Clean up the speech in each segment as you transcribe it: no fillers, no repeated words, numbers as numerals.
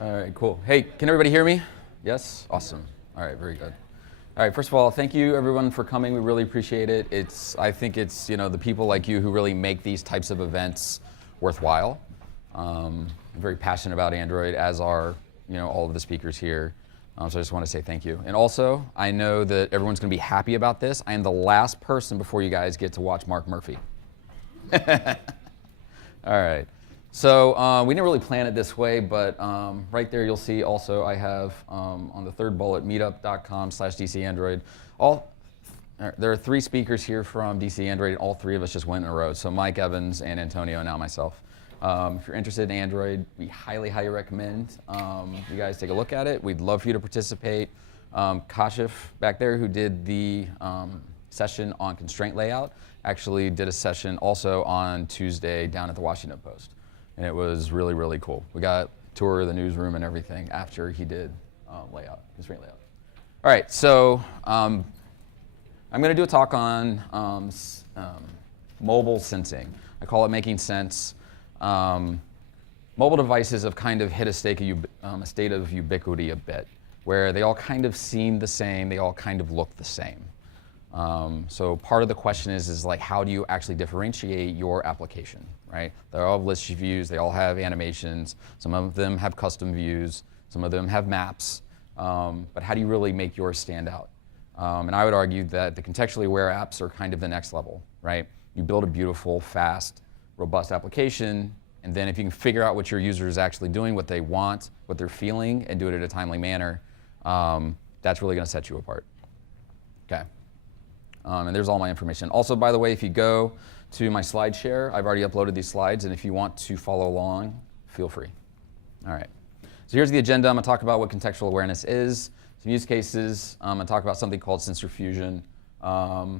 All right, cool. Hey, can everybody hear me? Yes? Awesome. All right, very good. All right, first of all, thank you everyone for coming. We really appreciate it. I think it's the people like you who really make these types of events worthwhile. I'm very passionate about Android, as are all of the speakers here. So I just want to say thank you. And also, I know that everyone's going to be happy about this. I am the last person before you guys get to watch Mark Murphy. All right. So we didn't really plan it this way, but right there you'll see also I have on the third bullet meetup.com/DCAndroid. There are 3 speakers here from DC Android, and all 3 of us just went in a row. So Mike Evans and Antonio, and now myself. If you're interested in Android, we highly, highly recommend you guys take a look at it. We'd love for you to participate. Kashif back there, who did the session on constraint layout, actually did a session also on Tuesday down at the Washington Post. And it was really, really cool. We got a tour of the newsroom and everything after he did constraint layout. All right, so I'm going to do a talk on mobile sensing. I call it making sense. Mobile devices have kind of hit a state of ubiquity a bit, where they all kind of seem the same, they all kind of look the same. So part of the question is like, how do you actually differentiate your application, right? They all have list views, they all have animations, some of them have custom views, some of them have maps, but how do you really make yours stand out? And I would argue that the contextually aware apps are kind of the next level, right? You build a beautiful, fast, robust application, and then if you can figure out what your user is actually doing, what they want, what they're feeling, and do it in a timely manner, that's really going to set you apart. Okay. And there's all my information. Also, by the way, if you go to my slide share, I've already uploaded these slides, and if you want to follow along, feel free. All right. So here's the agenda. I'm going to talk about what contextual awareness is, some use cases. I'm going to talk about something called sensor fusion.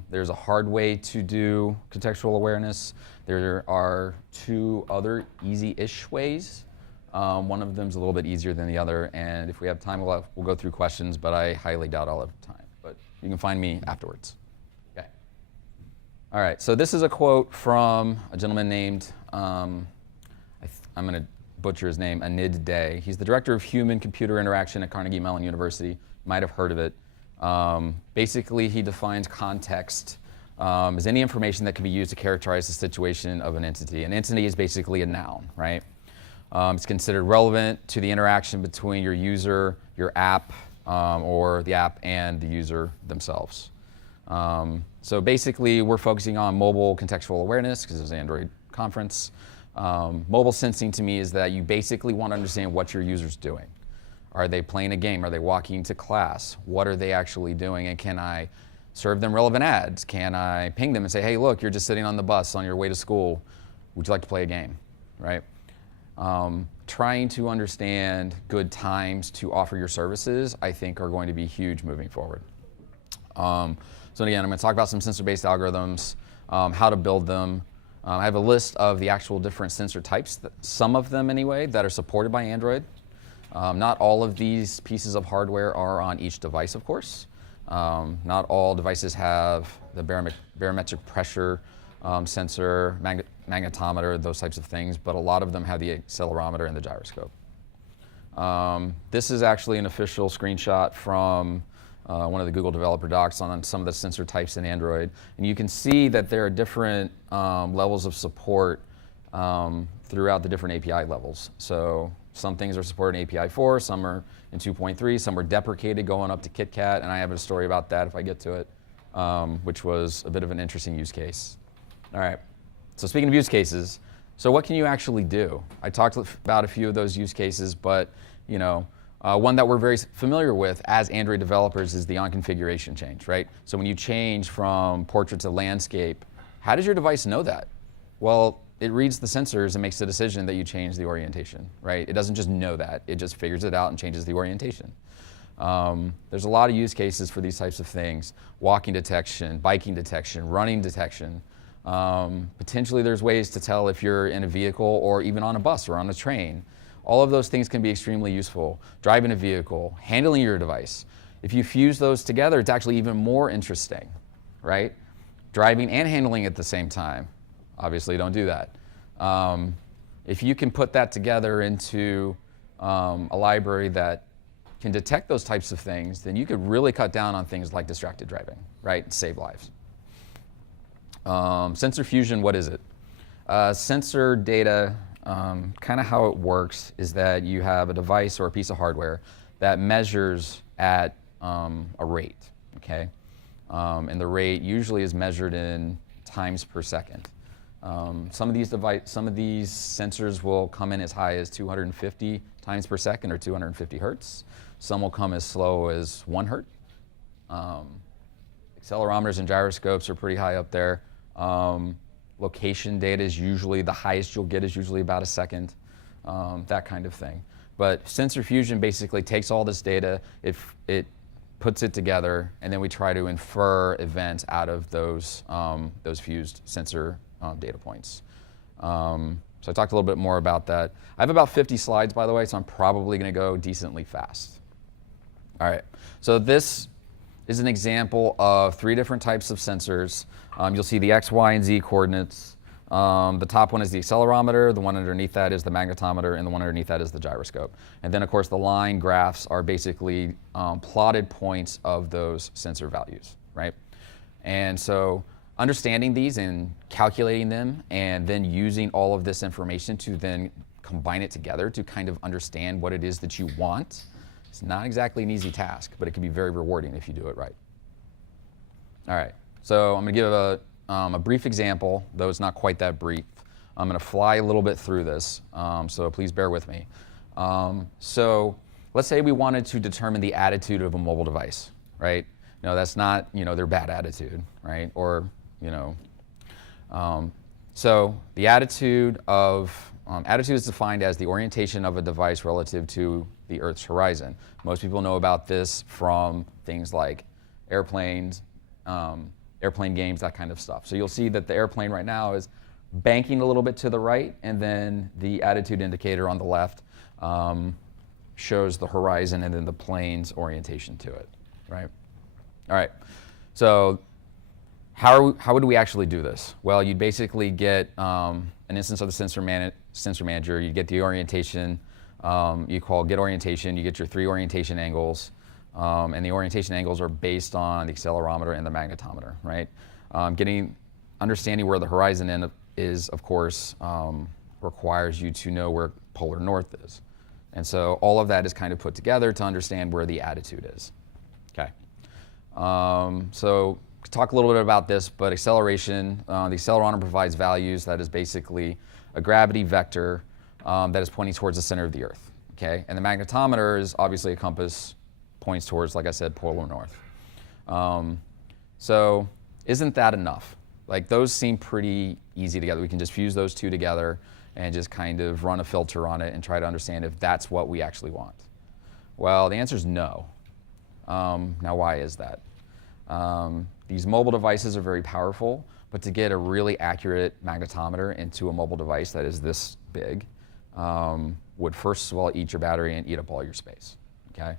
There's a hard way to do contextual awareness. There are 2 other easy-ish ways. One of them is a little bit easier than the other, and if we have time, we'll go through questions, but I highly doubt I'll have time. But you can find me afterwards. Okay. All right, so this is a quote from a gentleman named, I'm going to butcher his name, Anid Day. He's the director of human computer interaction at Carnegie Mellon University. You might have heard of it. Basically, he defines context as any information that can be used to characterize the situation of an entity. An entity is basically a noun, right? It's considered relevant to the interaction between your user, your app, or the app and the user themselves. So basically, we're focusing on mobile contextual awareness because it's an Android conference. Mobile sensing to me is that you basically want to understand what your user's doing. Are they playing a game? Are they walking to class? What are they actually doing? And can I serve them relevant ads? Can I ping them and say, hey, look, you're just sitting on the bus on your way to school. Would you like to play a game, right? Trying to understand good times to offer your services, I think, are going to be huge moving forward. So again, I'm going to talk about some sensor-based algorithms, how to build them. I have a list of the actual different sensor types, some of them anyway, that are supported by Android. Not all of these pieces of hardware are on each device, of course. Not all devices have the barometric pressure sensor, magnetometer, those types of things, but a lot of them have the accelerometer and the gyroscope. This is actually an official screenshot from one of the Google developer docs on some of the sensor types in Android. And you can see that there are different levels of support throughout the different API levels. So some things are supported in API 4, some are in 2.3, some are deprecated going up to KitKat, and I have a story about that if I get to it, which was a bit of an interesting use case. All right, so speaking of use cases, so what can you actually do? I talked about a few of those use cases, but one that we're very familiar with as Android developers is the on-configuration change, right? So when you change from portrait to landscape, how does your device know that? Well, it reads the sensors and makes the decision that you change the orientation, right? It doesn't just know that, it just figures it out and changes the orientation. There's a lot of use cases for these types of things. Walking detection, biking detection, running detection. Potentially there's ways to tell if you're in a vehicle or even on a bus or on a train. All of those things can be extremely useful. Driving a vehicle, handling your device. If you fuse those together, it's actually even more interesting, right? Driving and handling at the same time. Obviously, don't do that. If you can put that together into a library that can detect those types of things, then you could really cut down on things like distracted driving, right? And save lives. Sensor fusion, what is it? Sensor data, kind of how it works is that you have a device or a piece of hardware that measures at a rate, okay? And the rate usually is measured in times per second. Some of these sensors will come in as high as 250 times per second or 250 hertz. Some will come as slow as 1 hertz. Accelerometers and gyroscopes are pretty high up there. Location data is usually the highest you'll get is usually about a second, that kind of thing. But sensor fusion basically takes all this data, it puts it together, and then we try to infer events out of those fused sensor data points. So I talked a little bit more about that. I have about 50 slides, by the way, so I'm probably going to go decently fast. All right, so this is an example of 3 different types of sensors. You'll see the X, Y, and Z coordinates. The top one is the accelerometer, the one underneath that is the magnetometer, and the one underneath that is the gyroscope. And then, of course, the line graphs are basically plotted points of those sensor values, right? And so understanding these and calculating them and then using all of this information to then combine it together to kind of understand what it is that you want, it's not exactly an easy task, but it can be very rewarding if you do it right. All right, so I'm going to give a brief example, though it's not quite that brief. I'm going to fly a little bit through this, so please bear with me. So let's say we wanted to determine the attitude of a mobile device, right? No, that's not, their bad attitude, right? Or, so the attitude is defined as the orientation of a device relative to the Earth's horizon. Most people know about this from things like airplanes, airplane games, that kind of stuff. So you'll see that the airplane right now is banking a little bit to the right, and then the attitude indicator on the left shows the horizon and then the plane's orientation to it, right? All right, so how would we actually do this? Well, you'd basically get an instance of the sensor manager, you get the orientation, you call get orientation, you get your 3 orientation angles, and the orientation angles are based on the accelerometer and the magnetometer, right? Understanding where the horizon end is, of course, requires you to know where polar north is. And so all of that is kind of put together to understand where the attitude is, okay? So talk a little bit about this, but acceleration, the accelerometer provides values that is basically a gravity vector that is pointing towards the center of the Earth, okay? And the magnetometer is obviously a compass, points towards, like I said, polar north. So isn't that enough? Like, those seem pretty easy together. We can just fuse those 2 together and just kind of run a filter on it and try to understand if that's what we actually want. Well, the answer is no. Now, why is that? These mobile devices are very powerful, but to get a really accurate magnetometer into a mobile device that is this big would first of all eat your battery and eat up all your space, okay?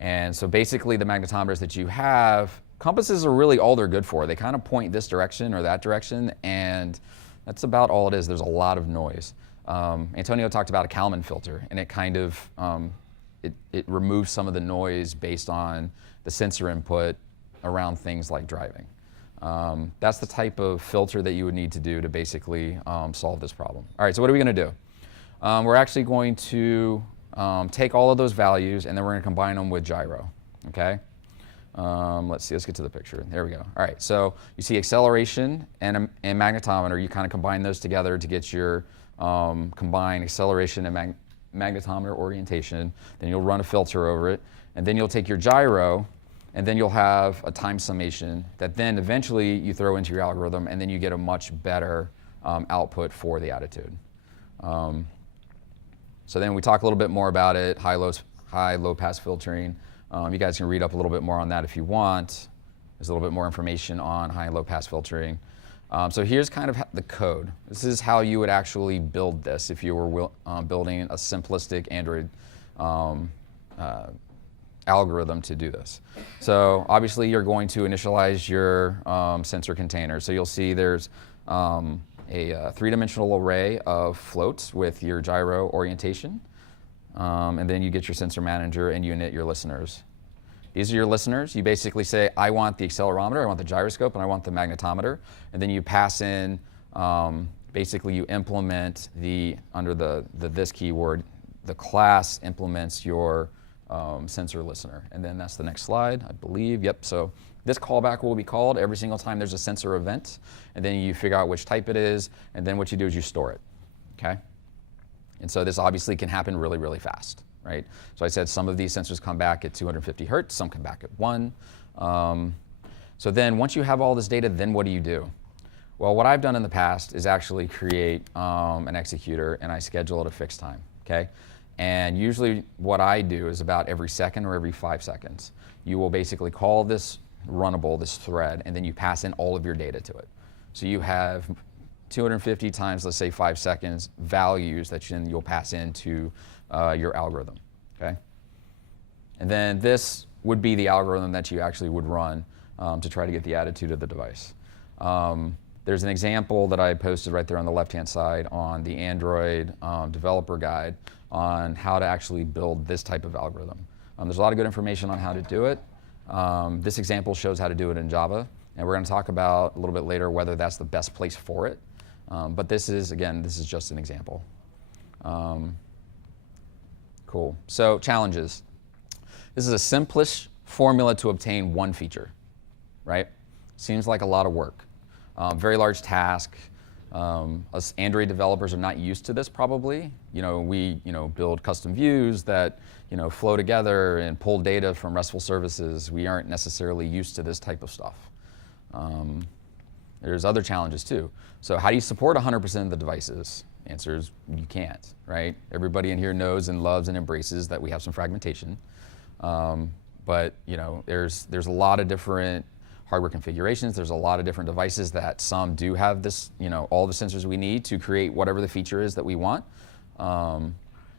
And so basically the magnetometers that you have, compasses are really all they're good for. They kind of point this direction or that direction, and that's about all it is. There's a lot of noise. Antonio talked about a Kalman filter, and it kind of, it removes some of the noise based on the sensor input around things like driving. That's the type of filter that you would need to do to basically solve this problem. All right, so what are we going to do? We're actually going to take all of those values, and then we're going to combine them with gyro, okay? Let's see, let's get to the picture. There we go. All right, so you see acceleration and magnetometer. You kind of combine those together to get your combined acceleration and magnetometer orientation. Then you'll run a filter over it, and then you'll take your gyro, and then you'll have a time summation that then eventually you throw into your algorithm, and then you get a much better output for the attitude. So then we talk a little bit more about it, high-low pass filtering. You guys can read up a little bit more on that if you want. There's a little bit more information on high and low pass filtering. So here's kind of the code. This is how you would actually build this if you were building a simplistic Android algorithm to do this. So obviously you're going to initialize your sensor container. So you'll see there's a a three-dimensional array of floats with your gyro orientation. And then you get your sensor manager and you init your listeners. These are your listeners. You basically say, I want the accelerometer, I want the gyroscope, and I want the magnetometer. And then you pass in, basically you implement under the this keyword, the class implements your sensor listener. And then that's the next slide, I believe. Yep, so this callback will be called every single time there's a sensor event. And then you figure out which type it is. And then what you do is you store it, okay? And so this obviously can happen really, really fast, right? So I said some of these sensors come back at 250 hertz, some come back at 1. So then once you have all this data, then what do you do? Well, what I've done in the past is actually create an executor and I schedule at a fixed time, okay? And usually what I do is about every second or every 5 seconds. You will basically call this runnable, this thread, and then you pass in all of your data to it. So you have 250 times, let's say 5 seconds, values that you'll pass into your algorithm, okay? And then this would be the algorithm that you actually would run to try to get the attitude of the device. There's an example that I posted right there on the left-hand side on the Android developer guide on how to actually build this type of algorithm. There's a lot of good information on how to do it. This example shows how to do it in Java, and we're going to talk about a little bit later whether that's the best place for it. But this is, again, this is just an example. Cool. So challenges. This is a simplest formula to obtain one feature, right? Seems like a lot of work. Very large task. Us Android developers are not used to this probably. We build custom views that flow together and pull data from RESTful services. We aren't necessarily used to this type of stuff. There's other challenges too. So how do you support 100% of the devices? Answer is you can't, right? Everybody in here knows and loves and embraces that we have some fragmentation. But there's a lot of different hardware configurations. There's a lot of different devices that some do have this, all the sensors we need to create whatever the feature is that we want.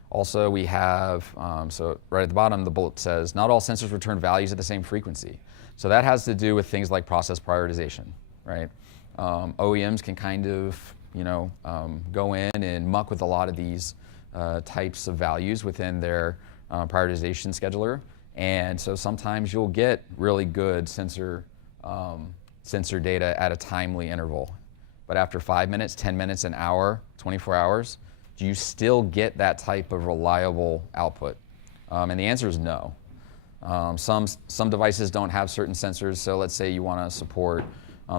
Also, we have, so right at the bottom, the bullet says, not all sensors return values at the same frequency. So that has to do with things like process prioritization, right? OEMs can kind of, go in and muck with a lot of these types of values within their prioritization scheduler. And so sometimes you'll get really good sensor data at a timely interval. But after 5 minutes, 10 minutes, an hour, 24 hours, do you still get that type of reliable output? And the answer is no. Some devices don't have certain sensors, so let's say you want to support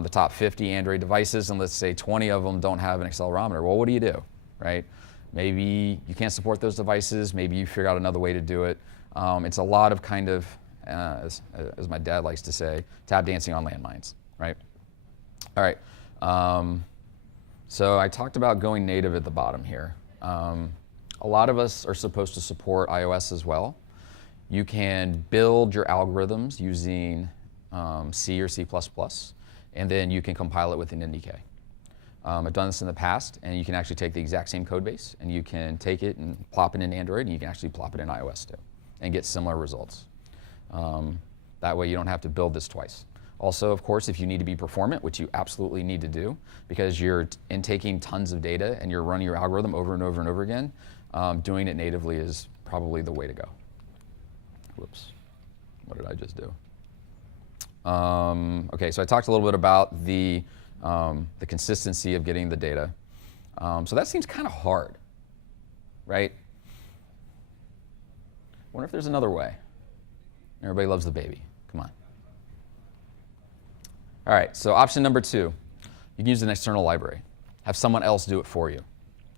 the top 50 Android devices, and let's say 20 of them don't have an accelerometer. Well, what do you do, right? Maybe you can't support those devices, maybe you figure out another way to do it. It's a lot of kind of, as my dad likes to say, tap dancing on landmines, right? All right, so I talked about going native at the bottom here. A lot of us are supposed to support iOS as well. You can build your algorithms using C or C++, and then you can compile it with an NDK. I've done this in the past, and you can actually take the exact same code base, and you can take it and plop it in Android, and you can actually plop it in iOS too, and get similar results. That way you don't have to build this twice. Also, of course, if you need to be performant, which you absolutely need to do, because you're intaking tons of data and you're running your algorithm over and over and over again, doing it natively is probably the way to go. Whoops, what did I just do? Okay, so I talked a little bit about the consistency of getting the data. So that seems kind of hard, right? Wonder if there's another way. Everybody loves the baby. Come on. All right, so option number 2, you can use an external library. Have someone else do it for you.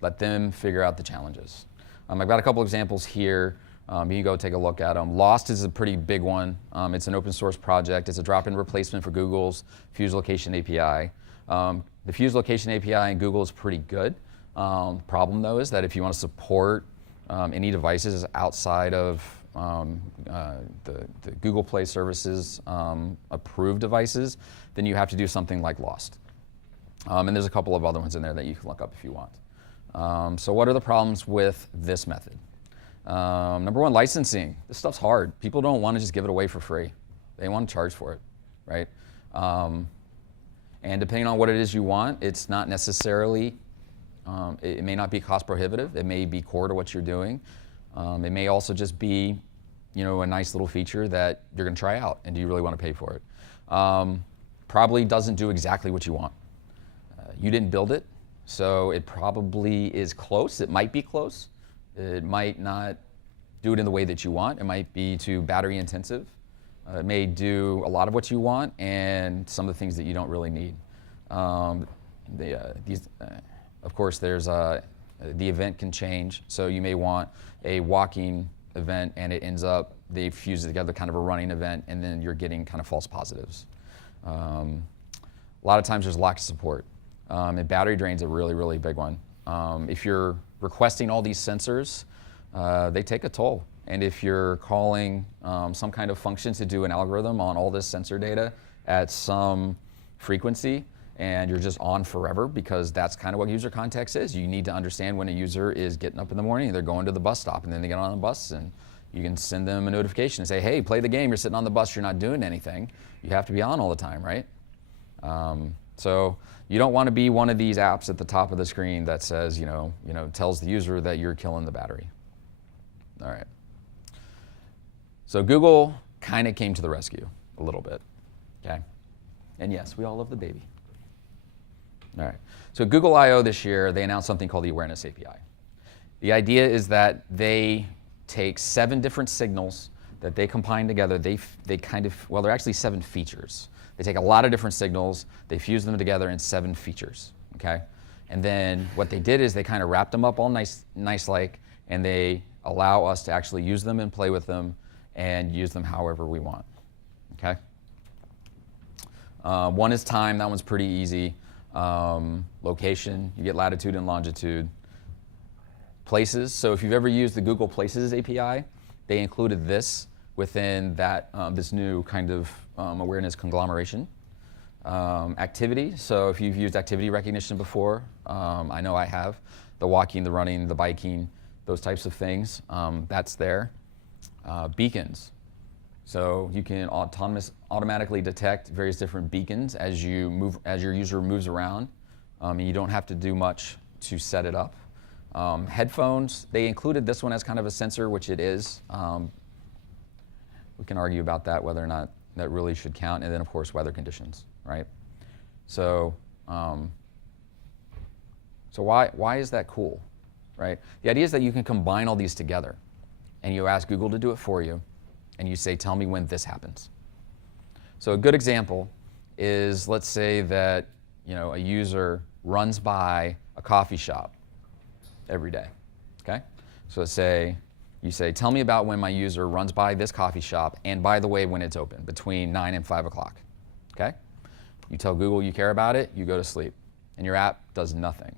Let them figure out the challenges. I've got a couple examples here. You can go take a look at them. Lost is a pretty big one. It's an open source project. It's a drop-in replacement for Google's Fuse Location API. The Fuse Location API in Google is pretty good. Problem though is that if you want to support any devices outside of the Google Play services approved devices, then you have to do something like Lost. And there's a couple of other ones in there that you can look up if you want. So what are the problems with this method? Number 1, licensing. This stuff's hard. People don't want to just give it away for free. They want to charge for it, right? And depending on what it is you want, it's not necessarily, it may not be cost prohibitive. It may be core to what you're doing. It may also just be, a nice little feature that you're going to try out, and do you really want to pay for it? Probably doesn't do exactly what you want. You didn't build it, so it probably is close. It might be close. It might not do it in the way that you want. It might be too battery intensive. It may do a lot of what you want and some of the things that you don't really need. Of course, there's the event can change. So you may want a walking event and it ends up, they fuse it together, kind of a running event, and then you're getting kind of false positives. A lot of times there's lack of support. And battery drain's a really, really big one. If you're requesting all these sensors, they take a toll. And if you're calling some kind of function to do an algorithm on all this sensor data at some frequency, and you're just on forever, because that's kind of what user context is. You need to understand when a user is getting up in the morning, they're going to the bus stop, and then they get on the bus, and you can send them a notification and say, hey, play the game, you're sitting on the bus, you're not doing anything. You have to be on all the time, right? So you don't want to be one of these apps at the top of the screen that says, tells the user that you're killing the battery. All right. So Google kind of came to the rescue a little bit, okay? And yes, we all love the baby. All right. So Google I/O this year, they announced something called the Awareness API. The idea is that they take 7 different signals that they combine together. They're actually 7 features. They take a lot of different signals, they fuse them together in 7 features, okay? And then what they did is they kind of wrapped them up all nice-like, and they allow us to actually use them and play with them and use them however we want, okay? One is time, that one's pretty easy. Location, you get latitude and longitude. Places, so if you've ever used the Google Places API, they included this within that, this new kind of awareness conglomeration. Activity, so if you've used activity recognition before, I know I have, the walking, the running, the biking, those types of things, that's there. Beacons, so you can automatically detect various different beacons as your user moves around, and you don't have to do much to set it up. Headphones, they included this one as kind of a sensor, which it is. We can argue about that, whether or not that really should count, and then of course weather conditions, right? So, why is that cool, right? The idea is that you can combine all these together, and you ask Google to do it for you, and you say, tell me when this happens. So a good example is, let's say that a user runs by a coffee shop every day, okay? So you say, tell me about when my user runs by this coffee shop, and by the way, when it's open, between 9 and 5 o'clock, okay? You tell Google you care about it, you go to sleep, and your app does nothing.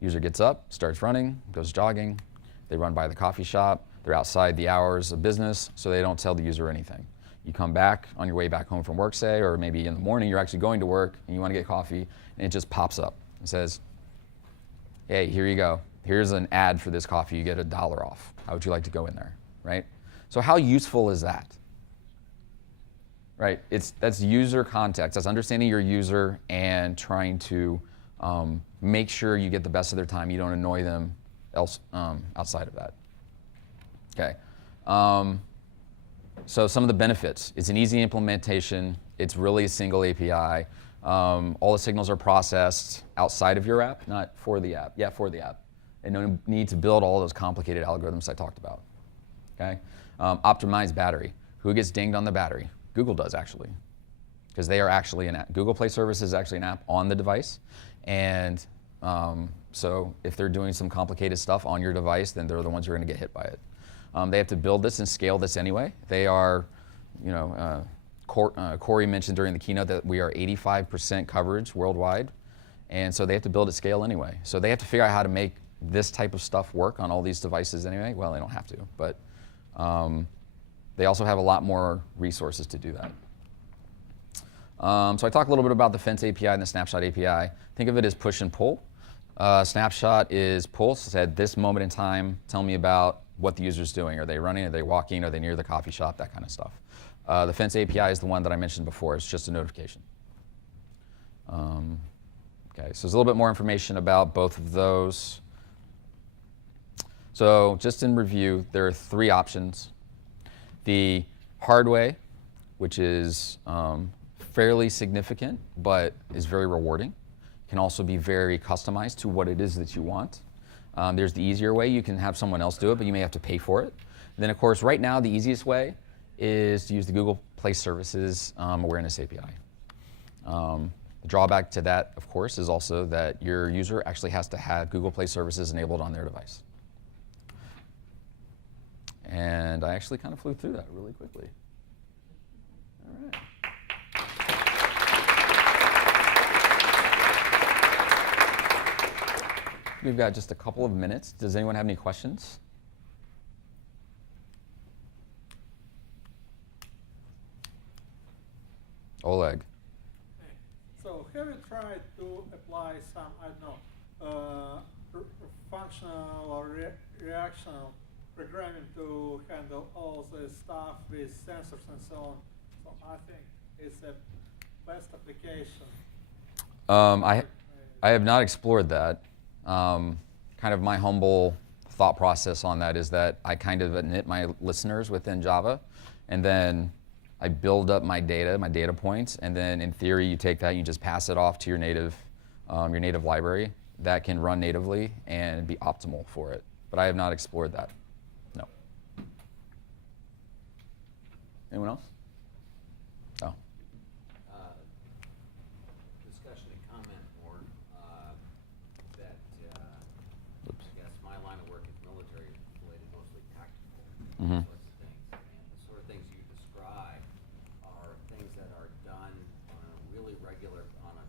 User gets up, starts running, goes jogging, they run by the coffee shop, they're outside the hours of business, so they don't tell the user anything. You come back on your way back home from work, say, or maybe in the morning you're actually going to work and you want to get coffee, and it just pops up and says, hey, here you go. Here's an ad for this coffee, you get $1 off. How would you like to go in there, right? So how useful is that? Right, that's user context, that's understanding your user and trying to make sure you get the best of their time, you don't annoy them outside of that. Okay, so some of the benefits, it's an easy implementation, it's really a single API, all the signals are processed outside of your app, not for the app, for the app. And no need to build all those complicated algorithms I talked about, okay? Optimized battery, who gets dinged on the battery? Google does actually, because they are actually an app. Google Play Service is actually an app on the device, and so if they're doing some complicated stuff on your device, then they're the ones who are gonna get hit by it. They have to build this and scale this anyway. They are, Corey mentioned during the keynote that we are 85% coverage worldwide, and so they have to build at scale anyway. So they have to figure out how to make this type of stuff work on all these devices anyway. Well, they don't have to, but they also have a lot more resources to do that. So I talked a little bit about the Fence API and the Snapshot API. Think of it as push and pull. Snapshot is pull, so at this moment in time, tell me about what the user's doing. Are they running, are they walking, are they near the coffee shop, that kind of stuff. The Fence API is the one that I mentioned before, it's just a notification. Okay, so there's a little bit more information about both of those. So just in review, there are 3 options. The hard way, which is fairly significant, but is very rewarding. Can also be very customized to what it is that you want. There's the easier way. You can have someone else do it, but you may have to pay for it. And then, of course, right now, the easiest way is to use the Google Play Services Awareness API. The drawback to that, of course, is also that your user actually has to have Google Play Services enabled on their device. And I actually kind of flew through that really quickly. All right. We've got just a couple of minutes. Does anyone have any questions? Oleg. Hey. So have you tried to apply some, I don't know, functional or reactional programming to handle all the stuff with sensors and so on? So I think it's the best application. I have not explored that. Kind of my humble thought process on that is that I kind of init my listeners within Java, and then I build up my data points, and then in theory you take that and you just pass it off to your native library that can run natively and be optimal for it. But I have not explored that. No. Anyone else? Oh. Discussion and comment more that Oops. I guess my line of work is military related, mostly tactical Mm-hmm. sorts of things. And the sort of things you describe are things that are done on a really regular, on a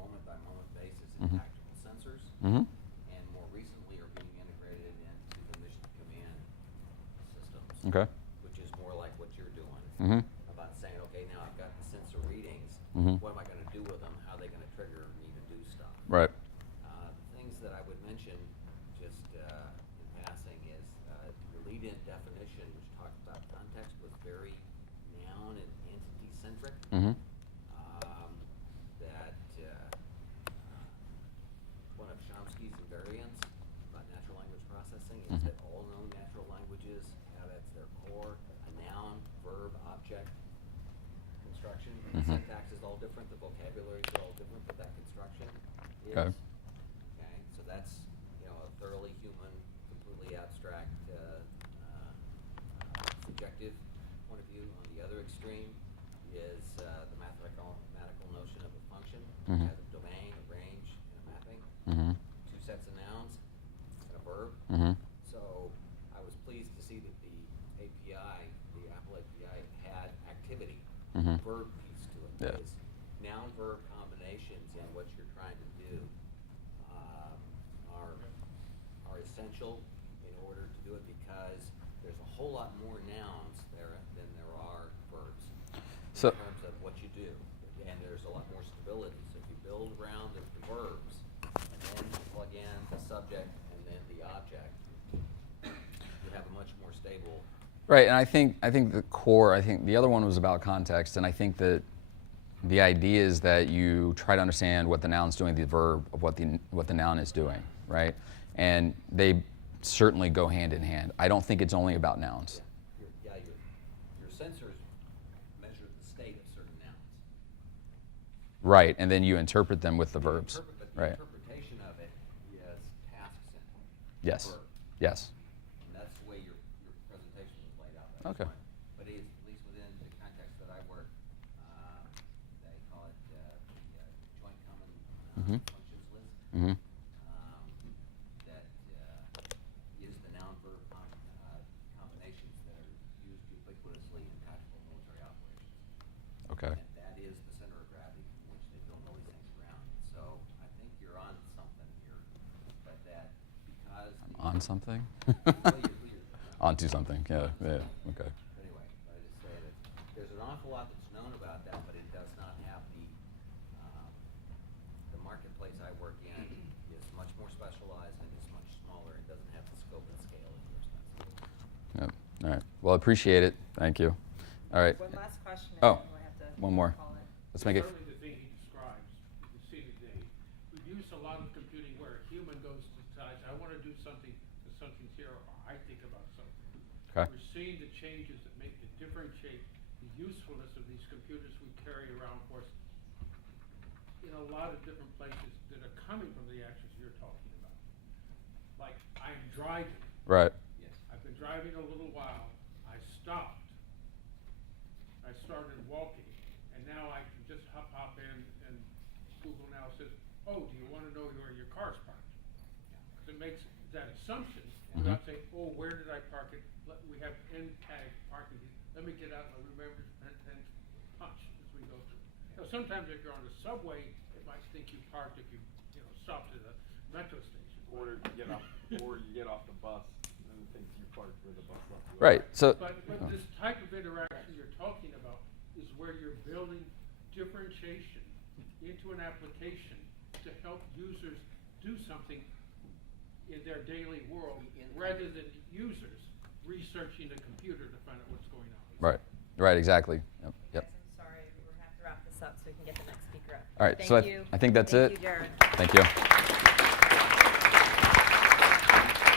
moment-by-moment basis in Mhm. tactical sensors, Mm-hmm. and more recently are being integrated into the mission command systems, Okay. which is more like what you're doing. Mm-hmm. About saying, okay, now I've got the sensor readings. Mhm. What am I going to do with them? How are they going to trigger me to do stuff? Right. Things that I would mention just in passing is the lead-in definition, which talked about context, was very noun and entity-centric. Mm-hmm. That one of Chomsky's invariants about natural language processing is Mhm. that all known natural languages have at their core a noun, verb, object construction. Mhm. Syntax is all different, the vocabularies are all different, but that construction is. Okay. Okay, so that's, a thoroughly human, completely abstract, subjective point of view. On the other extreme is the mathematical notion of a function, which Mhm. has a domain, a range, and a mapping. Mm-hmm. 2 sets of nouns and a verb. Mm-hmm. So I was pleased to see that the API, the Apple API, had activity, Mhm. verb piece to it. Yeah. Because noun-verb combinations in what you're trying to do are essential in order to do it, because there's a whole lot more nouns there than there are verbs So- in terms of what you do, and there's a lot more stability. So if you build around the verbs and then plug in the subject and then the object, you have a much more stable. Right, and I think the core. I think the other one was about context, and I think that the idea is that you try to understand what the noun's doing, the verb of what the noun is doing, right? And they certainly go hand in hand. I don't think it's only about nouns. Your sensors measure the state of certain nouns. Right, and then you interpret them with the verbs. But the Right. interpretation of it is task-centered. Yes. Verb. Yes. And that's the way your presentation was laid out. That's Okay. fine. But at least within the context that I work, they call it the joint common Mhm. functions list. Mm-hmm. That is the noun-verb combinations that are used ubiquitously in tactical military operations. Okay. And that is the center of gravity from which they build all these things around. So I think you're on something here, but that because On something? well, you're Onto something. Yeah. Yeah. Okay. anyway, I just say that there's an awful lot that's known about that, but it does not have the marketplace I work in is much more specialized and is much smaller. It doesn't have the scope and scale of yours does. Yep. All right. Well, appreciate it. Thank you. All right. One last question, and Oh, then we'll have to one more. call it. Let's make it. Certainly the thing he describes something's here, or I think about something. Okay. We're seeing the changes that make to differentiate the usefulness of these computers we carry around for us in a lot of different places that are coming from the actions you're talking about. Like, I'm driving. Right. Yes. I've been driving a little while. I stopped. I started walking, and now I can just hop in, and Google now says, "Oh, do you want to know where your car's parked?" Because it makes that assumption without saying, "Oh, where did I park it? We have end tag parking. Let me get out and remember and punch as we go through." Now, sometimes if you're on the subway, it might think you parked if you stopped at a metro station. Or you get off the bus and it thinks you parked where the bus left you. Right. So. But this type of interaction you're talking about is where you're building differentiation into an application to help users do something in their daily world rather than users researching the computer to find out what's going on. Right. Right. Exactly. Yep. Guys, I'm sorry, we're gonna have to wrap this up so we can get the next speaker up. All right. Thank So you. I think that's Thank it. you, Jared. Thank you.